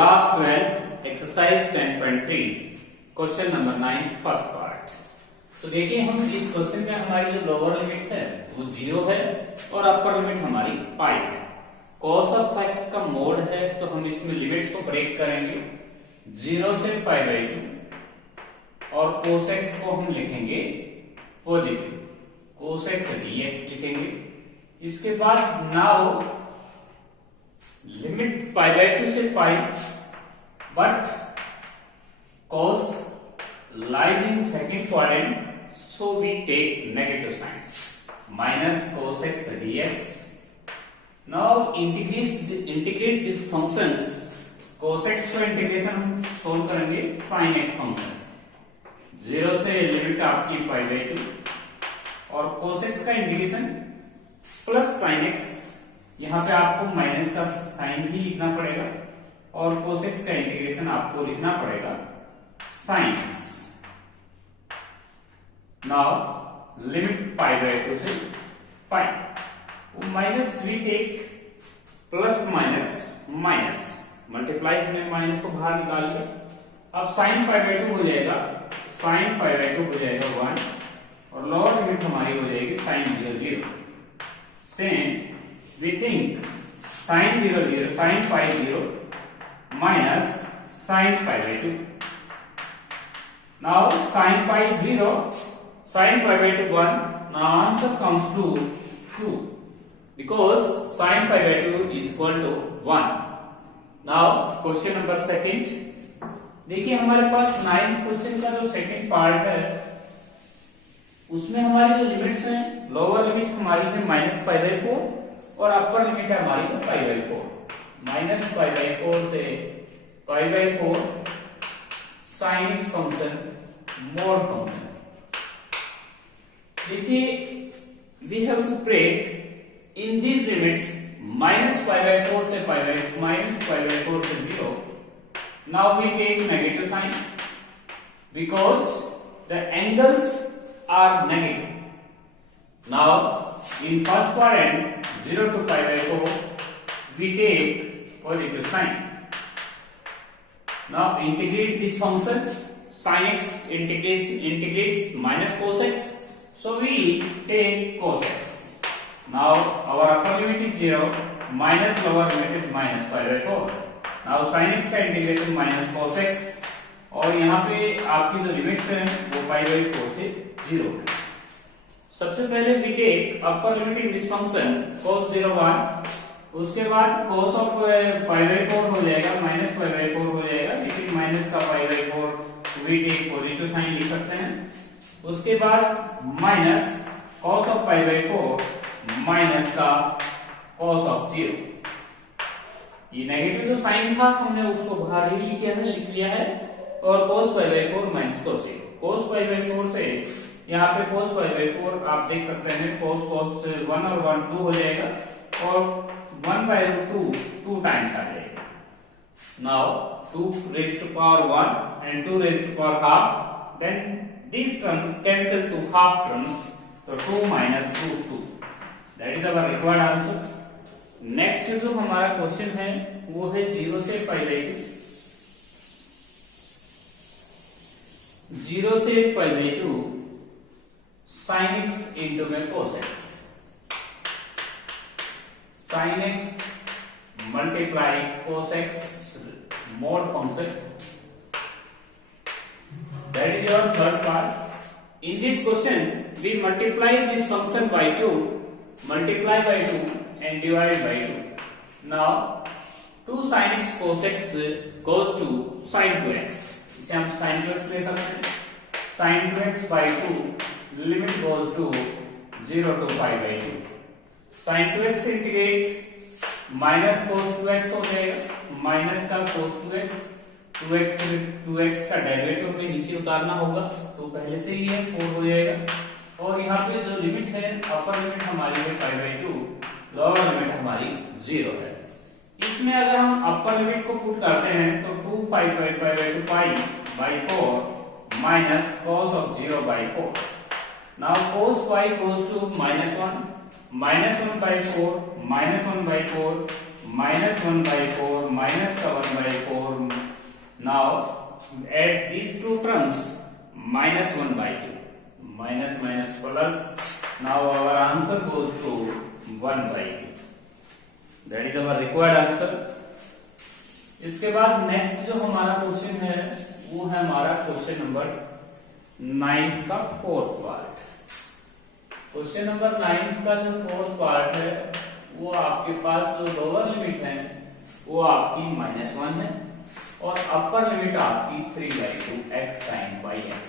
Class 12 exercise 10.3 question number 9 first part. तो देखिए हम इस क्वेश्चन में हमारी जो लोअर लिमिट है वो 0 है और अपर लिमिट हमारी पाई है। cos ऑफ x का मोड है तो हम इसमें लिमिट्स को ब्रेक करेंगे 0 से पाई बाई 2 और cos x को हम लिखेंगे पॉजिटिव, cos x dx लिखेंगे। इसके बाद नाउ लिमिट पाई बाई 2 से पाई, but cos lies in second quadrant, so we take negative sign minus cos x dx. Now integrate these functions. cos x का integration हम solve करेंगे sin x function, 0 से limit आपकी पाई by 2 और cos x का integration plus sin x, यहां पे आपको माइनस का साइन ही लिखना पड़ेगा और cos x का इंटीग्रेशन आपको लिखना पड़ेगा sin x। Now limit pi by 2 से pi, minus we take plus minus minus, multiply हमने माइनस को बाहर निकाल लिया। अब साइन पाई बाई 2 हो जाएगा, साइन पाई बाई 2 हो जाएगा 1 और लोअर लिमिट हमारी हो जाएगी sine 0 0। Same we think sin 0 0 sin pi 0 minus sin pi by 2. Now sin pi 0 sin pi by 2 1. Now answer comes to 2 because sin pi by 2 is equal to 1. Now question number second, देखिए हमारे पास 9th question का जो second part है उसमें हमारी जो limits हैं, lower limit हमारी है माइनस पाई बाई 4 और अपर लिमिट है हमारी pi by 4। Minus pi by 4 से pi by 4 sine x function mod function. देखिए we have to break in these limits minus pi by 4 से pi by minus pi by 4 से 0। Now we take negative sine because the angles are negative. Now in first quadrant 0 to pi by 4 we take positive sign. Now integrate this function, sin x integrates minus cos x, so we take cos x. Now our upper limit is 0 minus lower limit is minus pi by 4. Now sin x का integration minus cos x और यहाँ पे आपकी जो limits हैं वो pi by 4 से 0 है। सबसे पहले we take upper limit in this function cos 0 1, उसके बाद cos of पाई बाई 4 हो जाएगा माइनस पाई बाई 4 हो जाएगा, लेकिन माइनस का pi by 4 we take positive sine लिख सकते हैं। उसके बाद minus cos of pi by 4 minus का cos of 0। ये नेगेटिव जो साइन था हमने उसको बाहर ही लिख लिया है और cos pi by 4 minus cos 0। cos pi by 4 से यहाँ पे cos पाई बाई 4 आप देख सकते हैं cos 1 और 1 2 हो जाएगा और 1 बाई रूट 2 टाइम्स आ जाएगा। Now 2 raise to power 1 and 2 raise to power half, then this term cancel to half terms, तो 2 minus root 2, that is our required answer. Next जो हमारा क्वेश्चन है वो है 0 से पाई बाई 2, 0 से pi by 2 sin x into में cos x, sin x multiply cos x mod function, that is your third part. In this question we multiply this function by 2, multiply by 2 and divide by 2. Now 2 sin x cos x goes to sin 2x, इसे हम sin 2x ले सकते हैं। sin 2x by 2 limit goes to 0 to pi by 2, sin 2x integrate minus cos 2x हो जाएगा, minus का cos 2x, 2x का derivative में नीचे उतारना होगा तो पहले से ही है 4 हो जाएगा और यहाँ पे जो लिमिट है अपर लिमिट हमारी है पाई बाई 2, लोअर लिमिट हमारी 0 है। इसमें अगर हम अपर लिमिट को पुट करते हैं तो 2 पाई by 2 pi by 4 minus cos of 0 by 4। Now cos pi goes to -1 by 4 -1 by 4 -1/4 minus का 1/4. Now add these two terms, -1/2. Minus minus plus. Now our answer goes to 1/2. That is our required answer. इसके बाद next जो हमारा question है वो है हमारा question number 9 का फोर्थ पार्ट. क्वेश्चन नंबर 9 का जो फोर्थ पार्ट है वो आपके पास जो लोअर लिमिट है वो आपकी -1 है और अपर लिमिट आपकी 3/2 x sin by x.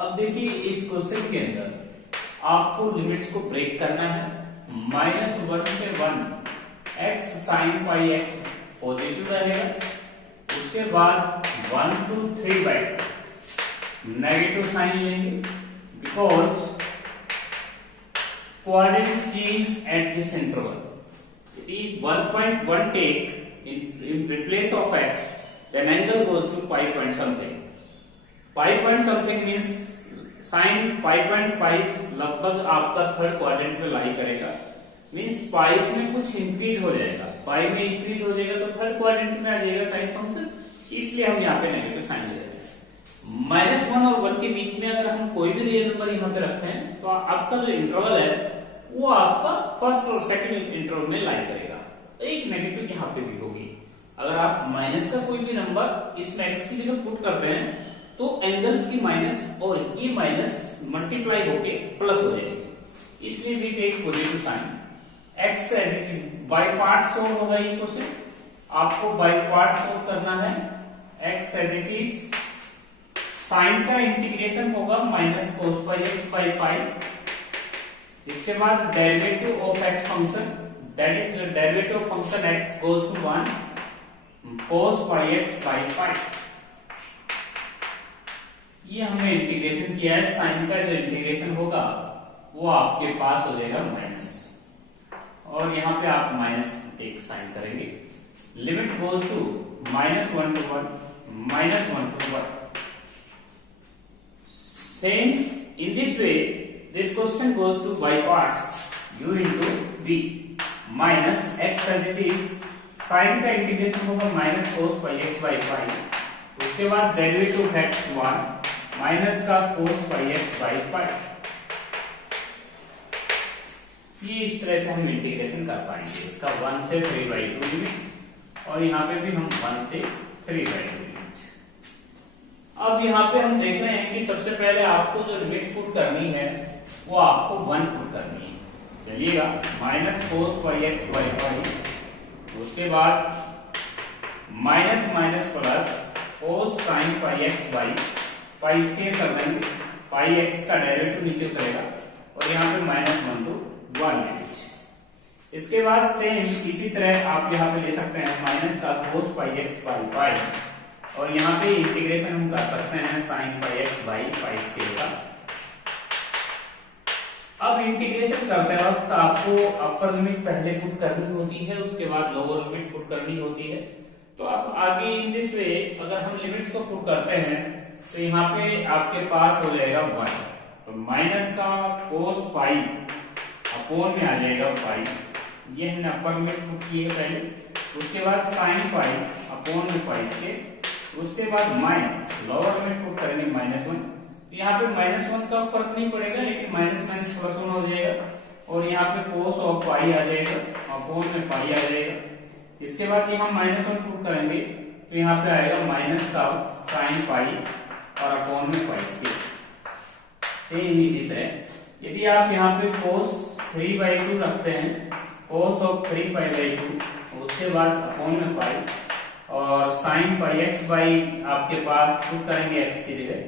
अब देखिए इस क्वेश्चन के अंदर आपको लिमिट्स को ब्रेक करना है. -1 से 1 x sin by x positive रहेगा. उसके बाद 1 to 3/2 नेगेटिव साइन लेंगे because coordinate change at this interval. यदि 1.1 take in place of x, then angle goes to pi point something. Pi point something means sin pi point pi लगभग आपका third quadrant में लाई करेगा. Means पाई में कुछ increase हो जाएगा. पाई में इंक्रीज हो जाएगा तो थर्ड क्वाड्रेंट में आ जाएगा साइन फंक्शन. इसलिए हम यहाँ पे नेगेटिव साइन ले रहे हैं. -1 और 1 के बीच में अगर हम कोई भी रियल नंबर यहाँ पे रखते हैं तो आपका जो इंटरवल है वो आपका फर्स्ट और सेकंड इंटरवल में लाई करेगा. एक नेगेटिव यहाँ पे भी होगी. अगर आप माइनस का कोई भी नंबर इसमें x की जगह पुट करते हैं तो एंगल्स की माइनस और ये माइनस मल्टीप्लाई होके प्लस हो जाएगी. इसलिए we take positive sine. x as it by part solve होगा. ये क्वेश्चन आपको बाय पार्ट सोल्व करना है. x as it is sine का इंटीग्रेशन होगा -cos pi x by pi. इसके बाद derivative of x function, that is derivative of function x goes to 1 cos pi x by pi. ये हमने integration किया है. साइन का जो इंटीग्रेशन होगा वो आपके पास हो जाएगा माइनस और यहाँ पे आप माइनस एक साइन करेंगे. Limit goes to -1 to 1 -1 to 1. Same in this way, this question goes to by parts. U into v minus x as it is. Sine का इंटीग्रेशन होगा -cos pi x by pi. उसके बाद derivative of x 1 minus का cos pi x by pi. ये इस तरह से हम इंटीग्रेशन कर पाएंगे. इसका 1 से 3/2 लिमिट और यहाँ पे भी हम 1 से 3/2 लिमिट. अब यहाँ पे हम देख रहे हैं कि सबसे पहले आपको जो लिमिट पुट करनी है वो आपको 1 पुट करनी है. चलिएगा -cos pi x by pi. उसके बाद minus minus plus cos sin pi x by pi square कर देंगे. pi x का डेरिवेटिव नीचे उतरेगा और यहाँ पे -1 to 1 लिमिट. इसके बाद सेम इसी तरह आप यहाँ पे ले सकते हैं माइनस का cos pi x by pi और यहाँ पे इंटीग्रेशन हम कर सकते हैं sin pi x by pi square का. अब इंटीग्रेशन करते वक्त आपको अपर लिमिट पहले पुट करनी होती है, उसके बाद लोअर लिमिट पुट करनी होती है. तो आप आगे इन दिस वे अगर हम लिमिट्स को पुट करते हैं तो यहाँ पे आपके पास हो जाएगा 1. तो माइनस का cos पाई अपोन में आ जाएगा पाई. ये हमने अपर लिमिट पुट की है पहले. उसके बाद sin पाई अपोन में पाई के. उसके बाद माइनस लोअर लिमिट पुट करेंगे -1. यहाँ पे -1 का फर्क नहीं पड़ेगा लेकिन माइनस माइनस +1 हो जाएगा और यहाँ पे cos ऑफ पाई आ जाएगा अपोन में पाई आ जाएगा. इसके बाद यहाँ -1 पुट करेंगे तो यहाँ पे आएगा माइनस का sin पाई और अपोन में पाई स्क्वायर. सेम इसी तरह यदि आप यहाँ पे cos 3/2 रखते हैं cos ऑफ 3π/2 उसके बाद अपोन में पाई और sin pi x by आपके पास पुट करेंगे x की जगह.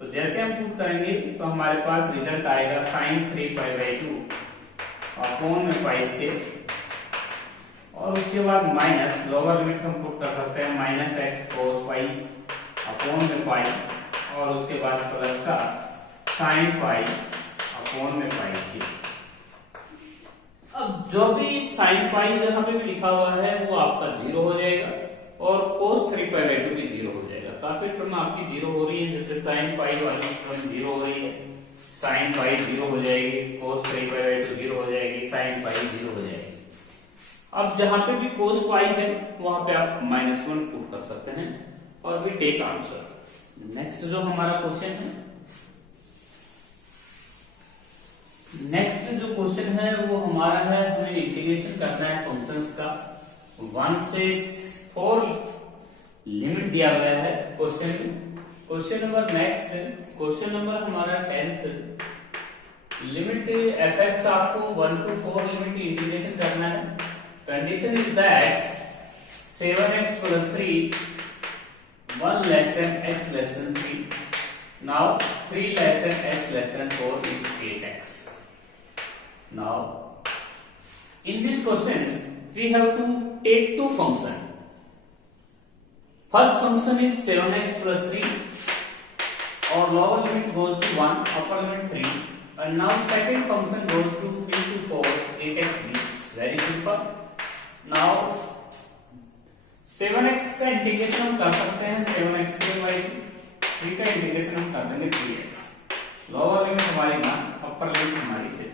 तो जैसे हम पुट करेंगे तो हमारे पास रिजल्ट आएगा sin 3π/2 अपोन में पाई स्क्वायर और उसके बाद माइनस लोअर लिमिट हम पुट कर सकते हैं -x cos पाई अपोन में पाई और उसके बाद प्लस का sin पाई अपोन में पाई स्क्वायर. अब जो भी sin पाई जहां पे भी लिखा हुआ है वो आपका 0 हो जाएगा और cos 3π/2 भी 0 हो जाएगा. काफी टर्म आपकी 0 हो रही है, जैसे sin पाई वाली टर्म 0 हो रही है. साइन पाई 0 हो जाएगी, कोस 3 पाई 2 0 हो जाएगी, साइन पाई 0 हो जाएगी। अब जहां पे भी कोस पाई है वहां पे आप -1 पुट कर सकते हैं और वी टेक आंसर। नेक्स्ट जो हमारा क्वेश्चन है, नेक्स्ट जो क्वेश्चन है वो हमारा है, हमें इंटीग्रेशन करना है फंक्शंस का 1 से 4 लिमिट दिया गया है question number next, question number हमारा 10th, लिमिट fx आपको 1 to 4 लिमिट इंटीग्रेशन करना है। Condition is that 7x plus 3 1 less than x less than 3, now 3 less than x less than 4 is 8x. Now in this question we have to take two functions. First function is 7x plus 3, or lower limit goes to 1, upper limit 3, and now second function goes to 3 to 4, 8x dx. Very simple. Now 7x का integration हम कर सकते हैं 7x square by 3 का integration हम कर देंगे 3x, lower limit हमारी 1, अपर लिमिट हमारी 3।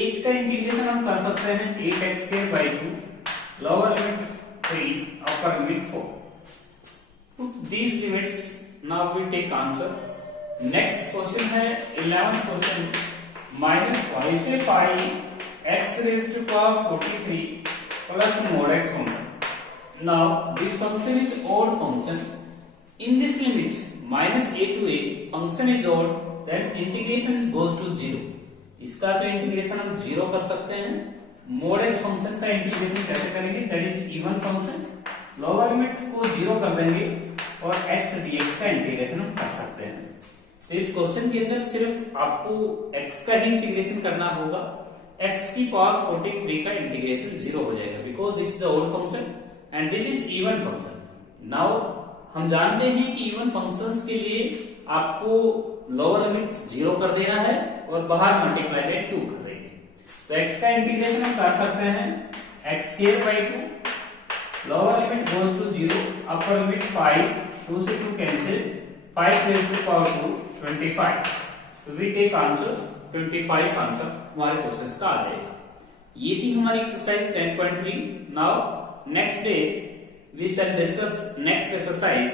8 का इंटीग्रेशन हम कर सकते हैं 8x square by 2, lower limit 3, upper limit 4। Put these limits, now we take answer. Next question है 11th question, -5 से 5 x raised to power 43 plus mod x function. Now this function is odd function. In this limit -a to a function is odd, then integration goes to 0. इसका तो integration हम 0 कर सकते हैं। mod x function का integration कैसे करेंगे, that is even function, lower limit को 0 कर देंगे और x dx का इंटीग्रेशन हम कर सकते हैं। तो इस क्वेश्चन के अंदर सिर्फ आपको x का ही इंटीग्रेशन करना होगा, x की पावर 43 का इंटीग्रेशन 0 हो जाएगा, because this is the odd function and this is even function. Now हम जानते हैं कि इवन फंक्शंस के लिए आपको लोअर लिमिट 0 कर देना है और बाहर मल्टीप्लाई बाय 2 कर देंगे। तो x का इंटीग्रेशन हम कर सकते हैं x square by 2, lower limit goes to 0, upper limit 5, 2 से 2 कैंसिल, 5 रेज़ टू पावर 2 25। तो वी टेक आंसर 25 आंसर हमारे क्वेश्चन का आ जाएगा। ये थी हमारी exercise 10.3। Now next day we shall discuss next exercise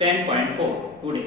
10.4 today.